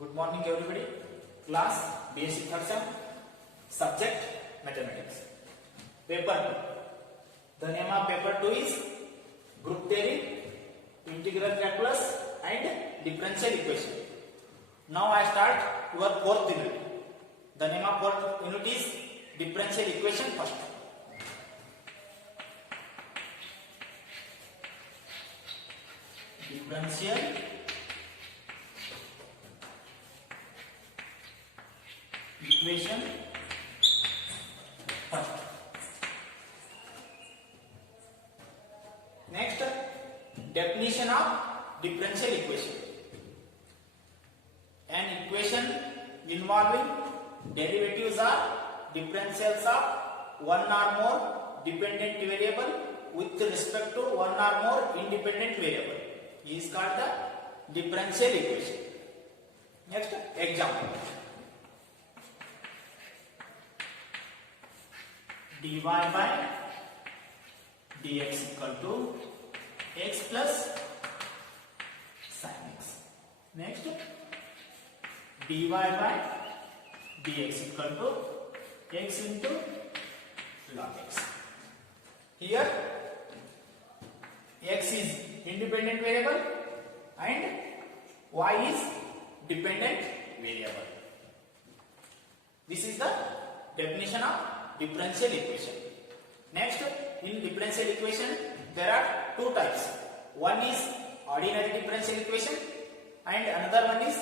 Good morning everybody. Class BSc third sem. Subject Mathematics. Paper 2. The name of paper 2 is Group Theory, Integral Calculus and Differential Equation. Now I start your fourth unit. The name of fourth unit is Differential Equation first. Differential equation first. Next, definition of differential equation. An equation involving derivatives or differentials of one or more dependent variable with respect to one or more independent variable is called the differential equation. Next, example. dy by dx equal to x plus sin x. Next, dy by dx equal to x into log x. Here x is independent variable and y is dependent variable. This is the definition of differential equation. Next, in differential equation there are two types. One is ordinary differential equation and another one is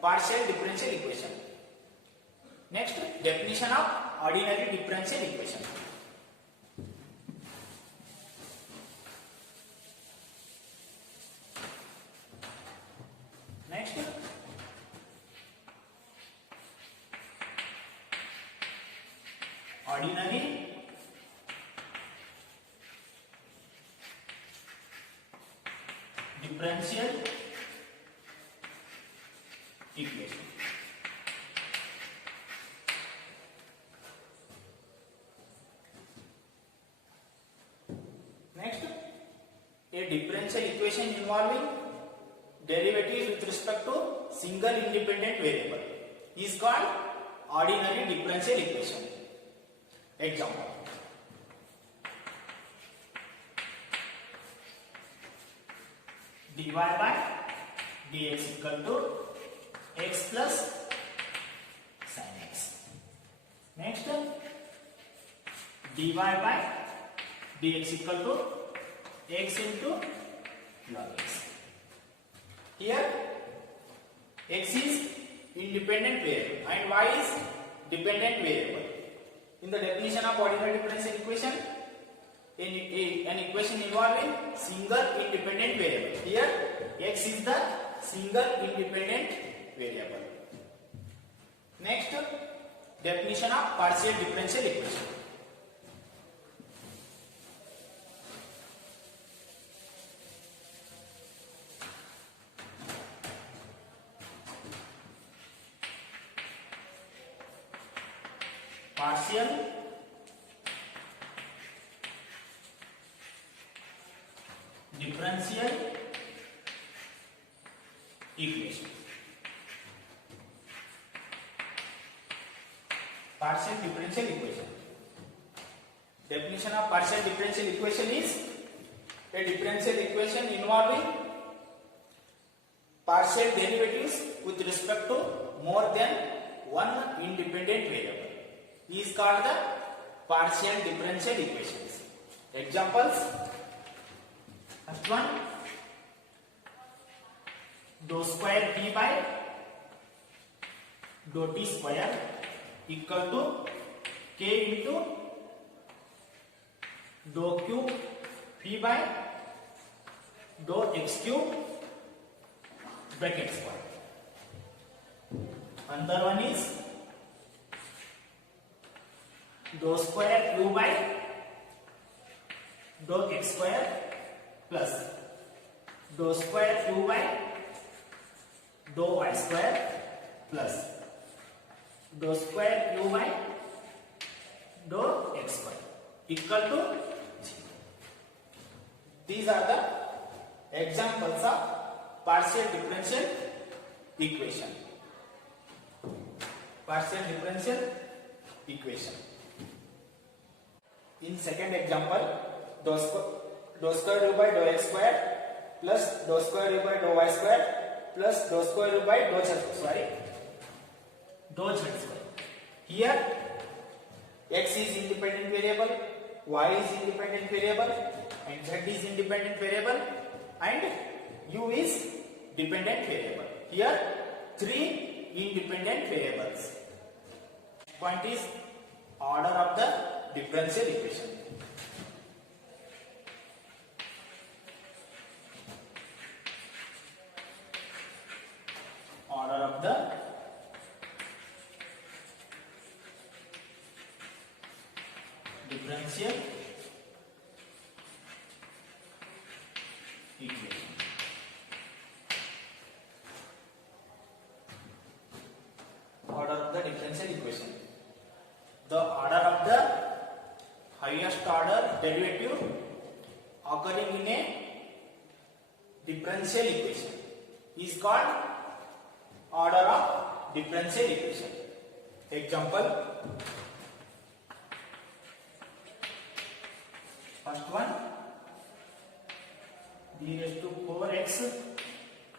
partial differential equation. Next, definition of ordinary differential equation. Next, ordinary differential equation. Next, a differential equation involving derivatives with respect to single independent variable is called ordinary differential equation. Example. dy by dx equal to x plus sin x. Next, dy by dx equal to x into log x. Here x is independent variable and y is dependent variable. In the definition of ordinary differential equation, an equation involving single independent variable. Here x is the single independent variable. Next, definition of partial differential equation. Partial differential equation. Partial differential equation. Definition of partial differential equation is a differential equation involving partial derivatives with respect to more than one independent variable is called the partial differential equations. Examples. First one, dou square t by dou t square equal to k into dou cube phi by dou x cube bracket square. Another one is dou square u by dou x square plus dou square u by dou y square plus dou square u by dou x square equal to 0. These are the examples of partial differential equation. partial differential equation. In second example, dou square u by dou x square plus dou square u by dou y square plus dou square u by dou z square. Here x is independent variable, y is independent variable, and z is independent variable, and u is dependent variable. Here three independent variables. Point is order of the differential equation. Order of the differential equation. Order of the differential equation. The order of the highest order derivative occurring in a differential equation is called order of differential equation. Example, first one, d raised to 4x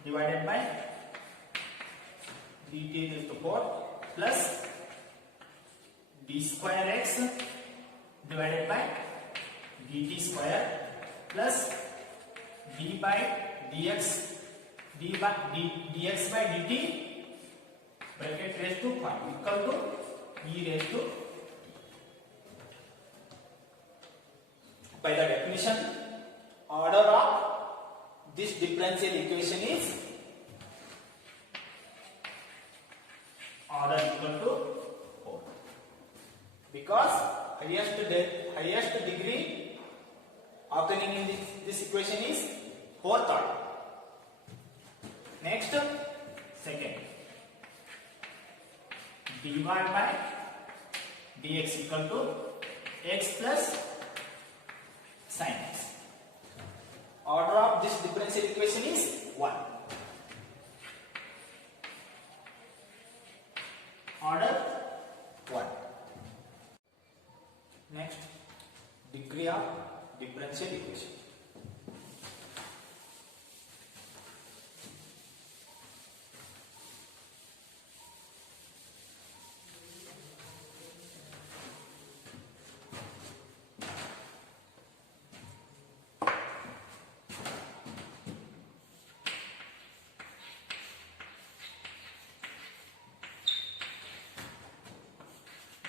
divided by dt raised to 4 plus d square x divided by dt square plus d by dx dx by dt bracket raised to 5 equal to e raised to, by the definition, order of this differential equation is order equal to 4 because highest degree occurring in this equation is fourth order. Next, second, dy by dx equal to x plus sin x. Order of this differential equation is 1. Order 1. Next, degree of differential equation.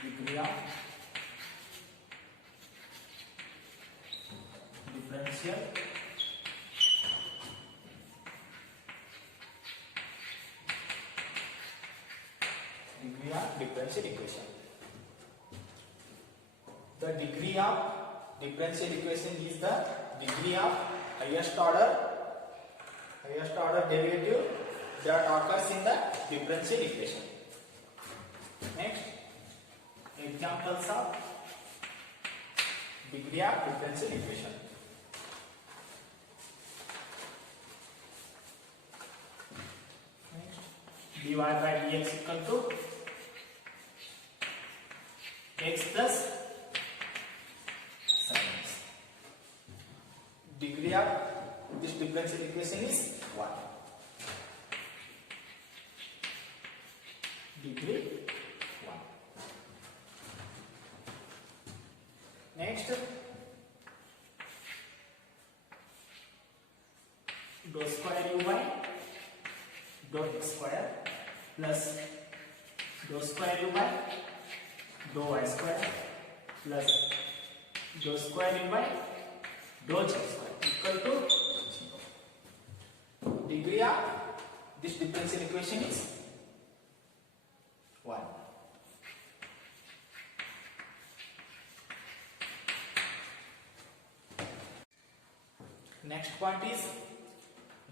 Degree of differential equation. The degree of differential equation is the degree of highest order derivative that occurs in the differential equation. Next, examples of degree of differential equation. Next, dy by dx equal to x plus sin x. Degree of this differential equation is 1. Degree 1. Next, dou square u by dou x square plus dou square u by dou y square plus dou square u by dou z square equal to 0. Degree of this differential equation is 1. Next point is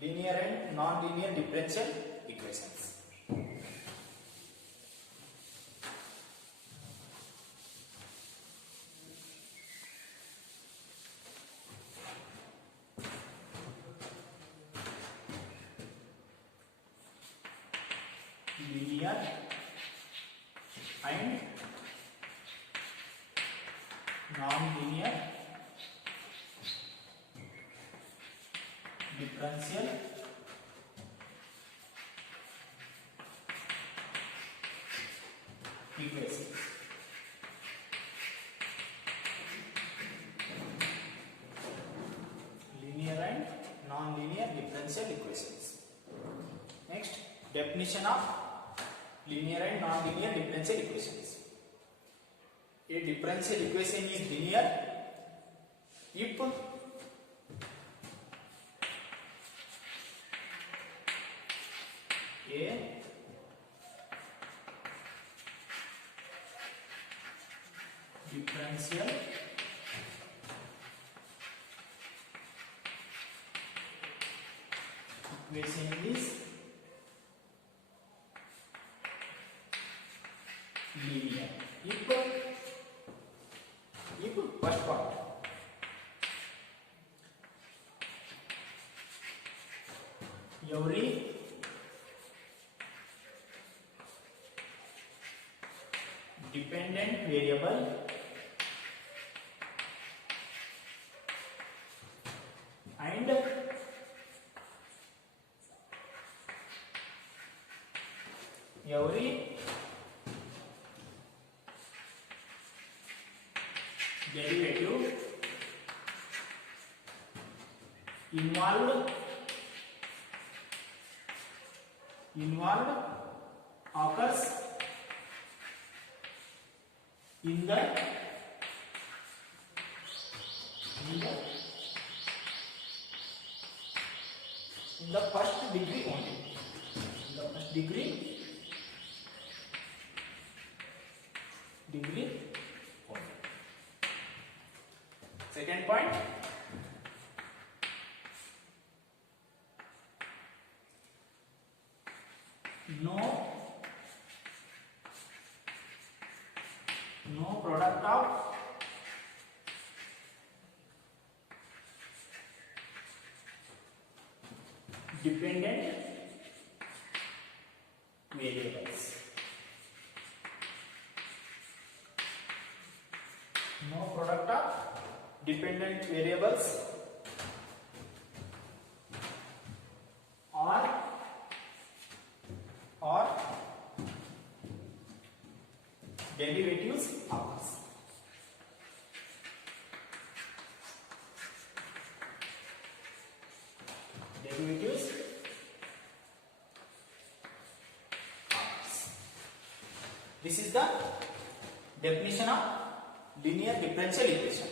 linear and non-linear differential equations. Linear and non-linear differential equations. Linear and non-linear differential equations. Next, definition of linear and non-linear differential equations. A differential equation is linear if a differential equation is linear if first part every dependent variable and every derivative involved occurs in the first degree only. In the first degree only. Second point, no product of dependent variables. No product of dependent variables or derivatives occurs. Derivatives occurs. This is the definition of linear differential equation.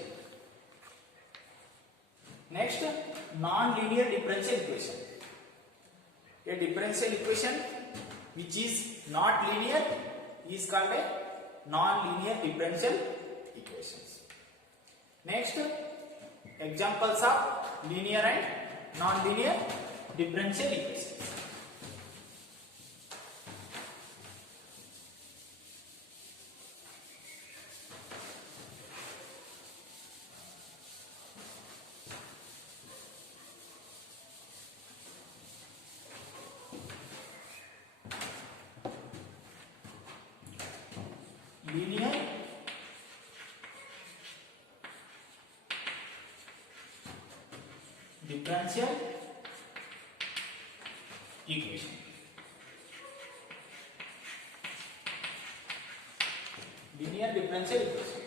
Next, non-linear differential equation. A differential equation which is not linear is called a non-linear differential equations. Next, examples of linear and non-linear differential equations. Linear differential equation. Linear differential equation.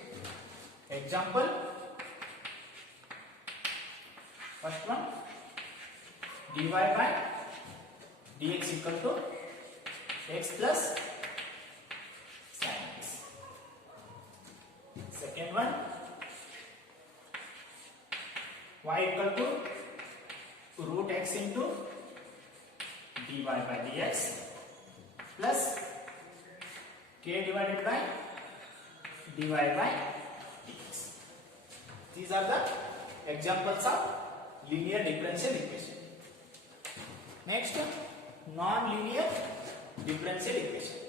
Example, first one, dy by dx equal to x plus sin x. Second one, y equal to root x into dy by dx plus k divided by dy by dx. These are the examples of linear differential equation. Next, non-linear differential equation.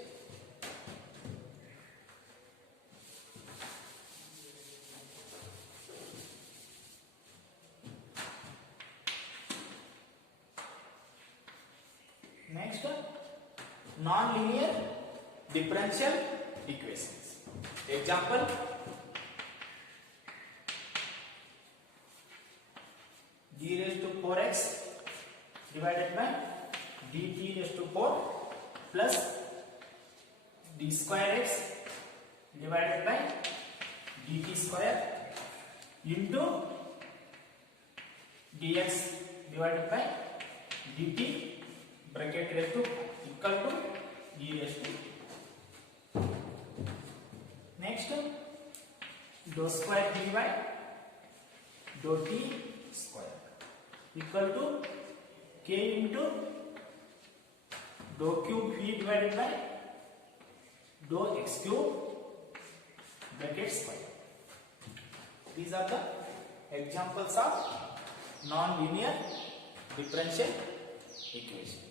Next, non-linear differential equations. Example, d raised to 4x divided by dt raised to 4 plus d square x divided by dt square into dx divided by dt bracket raised to equal to e raised to. Next, dou square d by dou t square equal to k into dou cube v divided by dou x cube bracket square. These are the examples of non-linear differential equation.